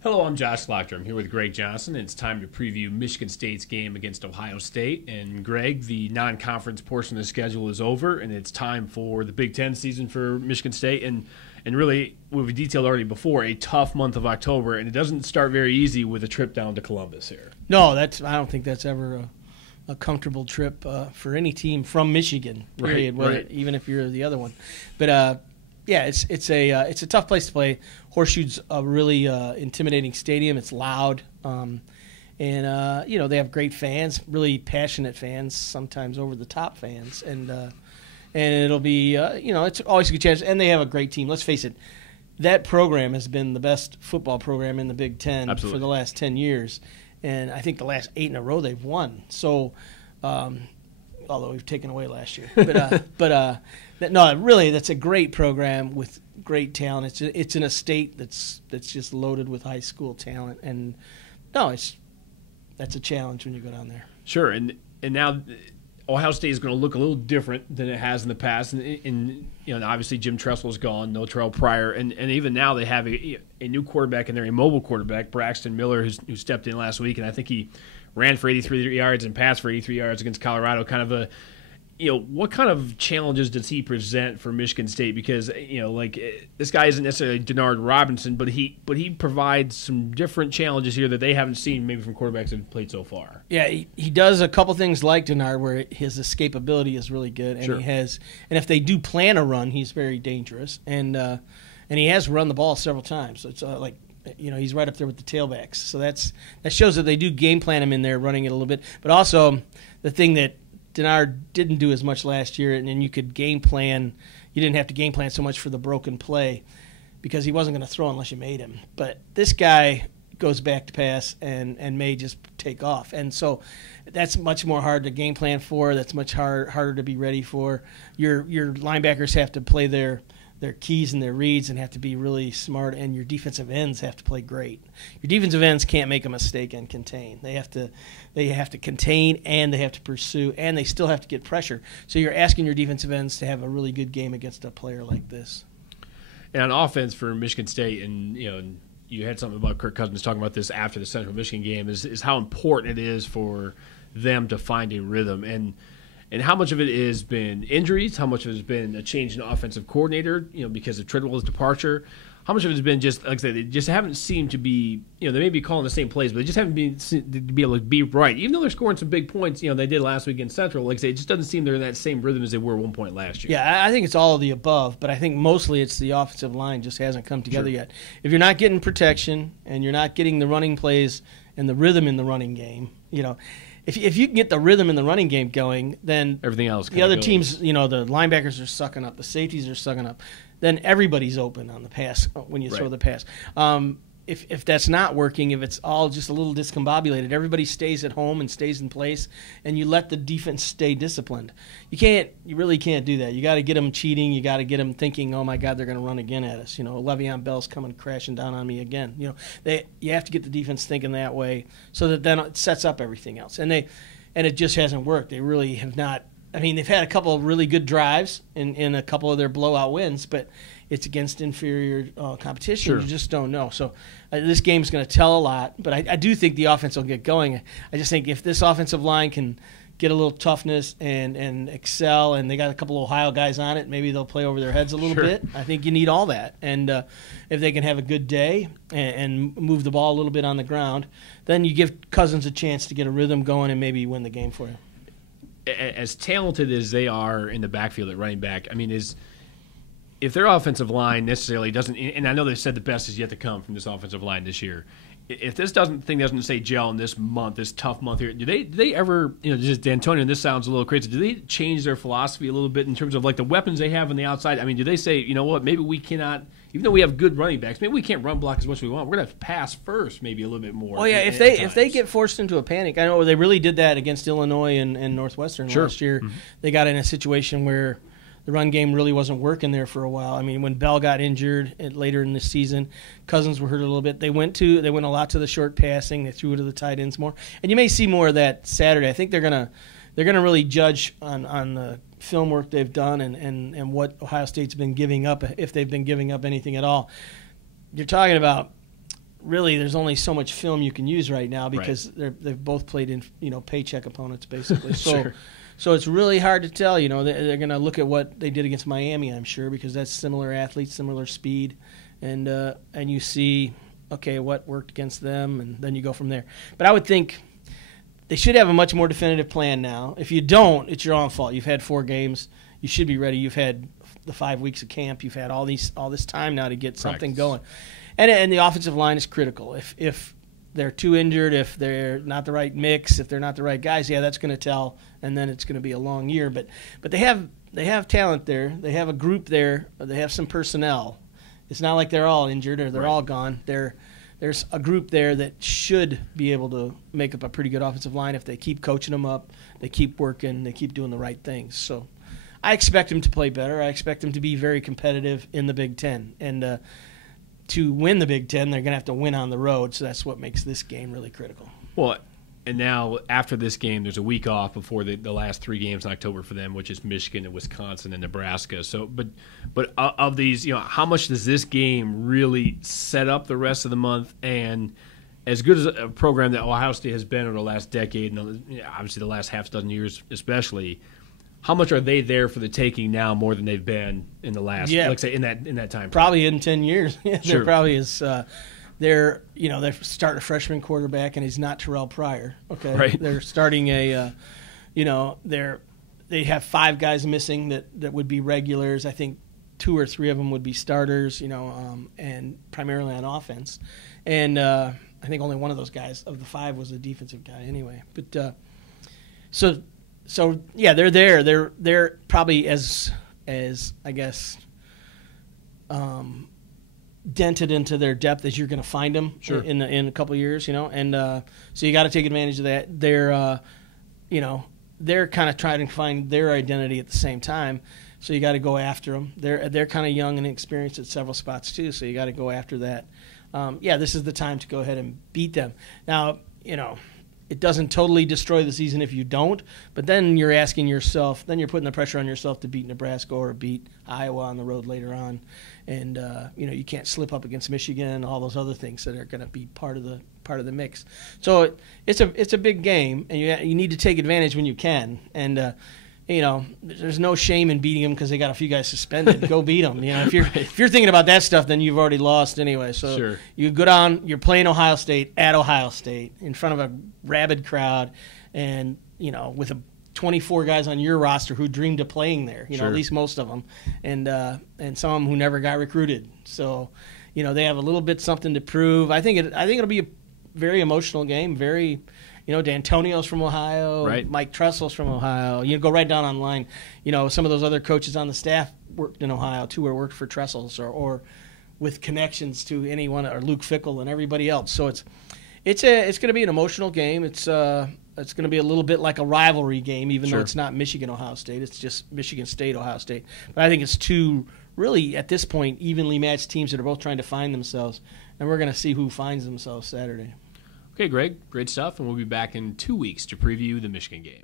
Hello, I'm Josh Slaughter. I'm here with Greg Johnson. It's time to preview Michigan State's game against Ohio State. And Greg, the non-conference portion of the schedule is over, and it's time for the Big Ten season for Michigan State. And really, we've detailed already before, a tough month of October, and it doesn't start very easy with a trip down to Columbus here. No, I don't think that's ever a comfortable trip for any team from Michigan, period. Right. Even if you're the other one. But yeah, it's a tough place to play. Horseshoe's a really intimidating stadium. It's loud, and they have great fans, really passionate fans, sometimes over the top fans, and it'll be it's always a good chance. And they have a great team. Let's face it, that program has been the best football program in the Big Ten Absolutely. for the last 10 years, and I think the last 8 in a row they've won. So. Although we've taken away last year, no, really, that's a great program with great talent. It's in a state that's just loaded with high school talent, and no, that's a challenge when you go down there. Sure, and now Ohio State is going to look a little different than it has in the past, and obviously Jim Tressel's gone, no Terrell Pryor, and even now they have a new quarterback in there, a mobile quarterback, Braxton Miller, who stepped in last week, and I think he ran for 83 yards and passed for 83 yards against Colorado. Kind of what kind of challenges does he present for Michigan State? Because this guy isn't necessarily Denard Robinson, but he provides some different challenges here that they haven't seen maybe from quarterbacks that have played so far. Yeah, he does a couple things like Denard, where his escapability is really good, and Sure. and if they do plan a run, he's very dangerous, and he has run the ball several times. So it's he's right up there with the tailbacks. So that shows that they do game plan him in there, running it a little bit. But also the thing that Denard didn't do as much last year, and then you could game plan. You didn't have to game plan so much for the broken play because he wasn't going to throw unless you made him. But this guy goes back to pass and may just take off. And so that's much more hard to game plan for. That's much harder to be ready for. Your linebackers have to play their keys and their reads and have to be really smart, and your defensive ends have to play great. Your defensive ends can't make a mistake and contain. They have to contain, and they have to pursue, and they still have to get pressure. So you're asking your defensive ends to have a really good game against a player like this. And on offense for Michigan State, and you had something about Kirk Cousins talking about this after the Central Michigan game, is how important it is for them to find a rhythm. And how much of it has been injuries, how much of it has been a change in offensive coordinator, because of Treadwell's departure. How much of it has been just, like I said, they just haven't seemed to be, they may be calling the same plays, but they just haven't been to be able to be right. Even though they're scoring some big points, they did last week in Central, like I say, it just doesn't seem they're in that same rhythm as they were at one point last year. Yeah, I think it's all of the above, but I think mostly it's the offensive line just hasn't come together yet. If you're not getting protection and you're not getting the running plays and the rhythm in the running game, if you can get the rhythm in the running game going, then everything else. The other teams, the linebackers are sucking up, the safeties are sucking up, then everybody's open on the pass when you throw the pass. If that's not working, if it's all just a little discombobulated, everybody stays at home and stays in place, and you let the defense stay disciplined. You really can't do that. You got to get them cheating. You got to get them thinking, oh my God, they're going to run again at us. Le'Veon Bell's coming crashing down on me again. You have to get the defense thinking that way, so that then it sets up everything else. And it just hasn't worked. They really have not. I mean, they've had a couple of really good drives in a couple of their blowout wins, but it's against inferior competition. Sure. You just don't know. So this game's going to tell a lot, but I do think the offense will get going. I just think if this offensive line can get a little toughness and excel, and they got a couple of Ohio guys on it, maybe they'll play over their heads a little bit. I think you need all that. And if they can have a good day and move the ball a little bit on the ground, then you give Cousins a chance to get a rhythm going and maybe win the game for you. As talented as they are in the backfield at running back, I mean, if their offensive line necessarily doesn't, and I know they said the best is yet to come from this offensive line this year. If this doesn't say gel in this month, this tough month here, do they ever, just D'Antonio, and this sounds a little crazy, do they change their philosophy a little bit in terms of like the weapons they have on the outside? I mean, do they say, maybe we cannot, even though we have good running backs, maybe we can't run block as much as we want. We're going to have to pass first maybe a little bit more. Oh, yeah, if they get forced into a panic, I know they really did that against Illinois and Northwestern last year. Mm-hmm. They got in a situation where the run game really wasn't working there for a while. I mean, when Bell got injured later in the season, Cousins were hurt a little bit. They went a lot to the short passing. They threw it to the tight ends more, and you may see more of that Saturday. I think they're gonna really judge on the film work they've done and what Ohio State's been giving up, if they've been giving up anything at all. You're talking about really there's only so much film you can use right now because they've both played in paycheck opponents basically. So so it's really hard to tell. They're going to look at what they did against Miami, I'm sure, because that's similar athletes, similar speed, and you see what worked against them, and then you go from there. But I would think they should have a much more definitive plan now. If you don't, it's your own fault. You've had 4 games. You should be ready. You've had the 5 weeks of camp. You've had all this time now to get something going. And the offensive line is critical. If they're too injured, if they're not the right mix, if they're not the right guys, that's going to tell, and then it's going to be a long year. But they have talent there. They have a group there. They have some personnel. It's not like they're all injured or they're all gone. There's a group there that should be able to make up a pretty good offensive line if they keep coaching them up, they keep working, they keep doing the right things. So I expect them to play better. I expect them to be very competitive in the Big Ten. And to win the Big Ten, they're going to have to win on the road, so that's what makes this game really critical. Well, and now after this game, there's a week off before the last 3 games in October for them, which is Michigan and Wisconsin and Nebraska. So, but of these, how much does this game really set up the rest of the month? And as good as a program that Ohio State has been over the last decade, and obviously the last half dozen years especially, how much are they there for the taking now more than they've been in the last, let's say, in that time? Probably in 10 years. Sure. There probably is. They're starting a freshman quarterback, and he's not Terrell Pryor. Okay, right. They're starting they have 5 guys missing that would be regulars. I think 2 or 3 of them would be starters. And primarily on offense, and I think only one of those guys of the 5 was a defensive guy anyway. But so they're there. They're probably as I guess. Dented into their depth as you're going to find them in a couple of years, and so you got to take advantage of that. They're kind of trying to find their identity at the same time, so you got to go after them. They're kind of young and inexperienced at several spots too, so you got to go after that. This is the time to go ahead and beat them. Now, it doesn't totally destroy the season if you don't, but then you're asking yourself, then you're putting the pressure on yourself to beat Nebraska or beat Iowa on the road later on, and you can't slip up against Michigan and all those other things that are going to be part of the mix. So it's a big game, and you need to take advantage when you can, and there's no shame in beating them because they got a few guys suspended. Go beat them. If you're thinking about that stuff, then you've already lost anyway. So you go down. You're playing Ohio State at Ohio State in front of a rabid crowd, and with 24 guys on your roster who dreamed of playing there. At least most of them, and some of them who never got recruited. So they have a little bit something to prove. I think it'll be a very emotional game. Very. D'Antonio's from Ohio, right. Mike Tressel's from Ohio. Go right down online. Some of those other coaches on the staff worked in Ohio too, or worked for Tressel's, or with connections to anyone, or Luke Fickell and everybody else. So it's going to be an emotional game. It's going to be a little bit like a rivalry game, even though it's not Michigan Ohio State. It's just Michigan State Ohio State. But I think it's 2 really at this point evenly matched teams that are both trying to find themselves, and we're going to see who finds themselves Saturday. Okay, Greg, great stuff, and we'll be back in 2 weeks to preview the Michigan game.